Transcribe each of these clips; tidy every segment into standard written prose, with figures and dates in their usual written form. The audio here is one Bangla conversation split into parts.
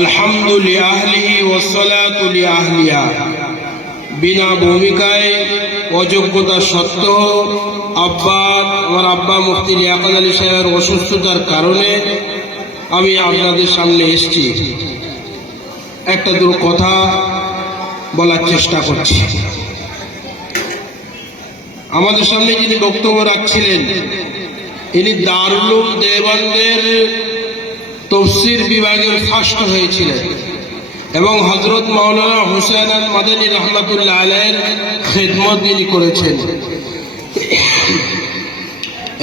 الحمد لأهله والصلاة لأهلها বিনা ভূমিকায় অযোগ্যতা সত্ত্বেও আমার আব্বা মুফতি লিয়াকত আলী সাহেবের অসুস্থতার কারণে আমি আপনাদের সামনে এসেছি, একটা দুটো কথা বলার চেষ্টা করছি। আমাদের সামনে যিনি বক্তব্য রাখছিলেন ইনি দারুল উলুম দেওবন্দের তফসির বিভাগের ফার্স্ট হয়েছিলেন এবং হযরত মাওলানা হুসাইন আল মাদানী রাহমাতুল্লাহ আলাইহির খিদমত তিনি করেছেন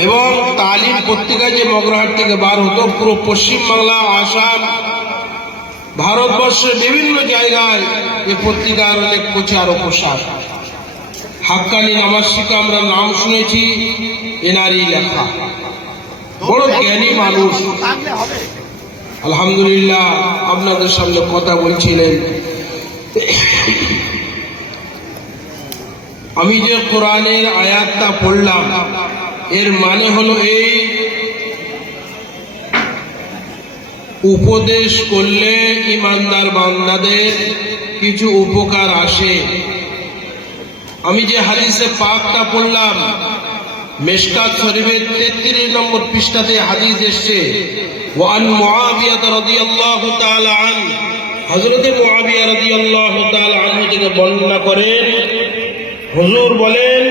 এবং তালিম পত্রিকা যে মগরাহাট থেকে বার হতো পুরো পশ্চিমবাংলা, আসাম, ভারতবর্ষের বিভিন্ন জায়গায় এই পত্রিকার অনেক প্রচার ও প্রসার। হাক্কানি নামাজ শিখা আমরা নাম শুনেছি, এনারই লেখা, বড় জ্ঞানী মানুষ। আলহামদুলিল্লাহ আপনাদের সামনে কথা বলছিলেন। আমি যে কোরআনের আয়াতটা পড়লাম এর মানে হলো এই, উপদেশ করলে ইমানদার বান্দাদের কিছু উপকার আসে। আমি যে হাদিসে পাকটা পড়লাম মিশকাত শরীফের 33 নম্বর পৃষ্ঠাতে হাদিস এসেছে, ওয়ান মুআবিয়া রাদিয়াল্লাহু তাআলা আন, হযরত মুআবিয়া রাদিয়াল্লাহু তাআলা আনহু থেকে বর্ণনা করেন, হুজুর বলেন,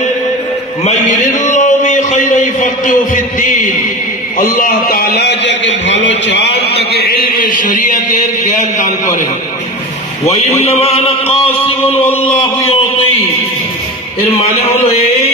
মাইরিল্লাহু বি খায়রি ফাকহু ফিদ্দীন, আল্লাহ তাআলা যাকে ভালো চান তাকে ইলমে শরীয়তের জ্ঞান দান করেন। ওয়া ইন্নামা আনা কাসিমুন আল্লাহু ইউতি, এর মানে হলো এই,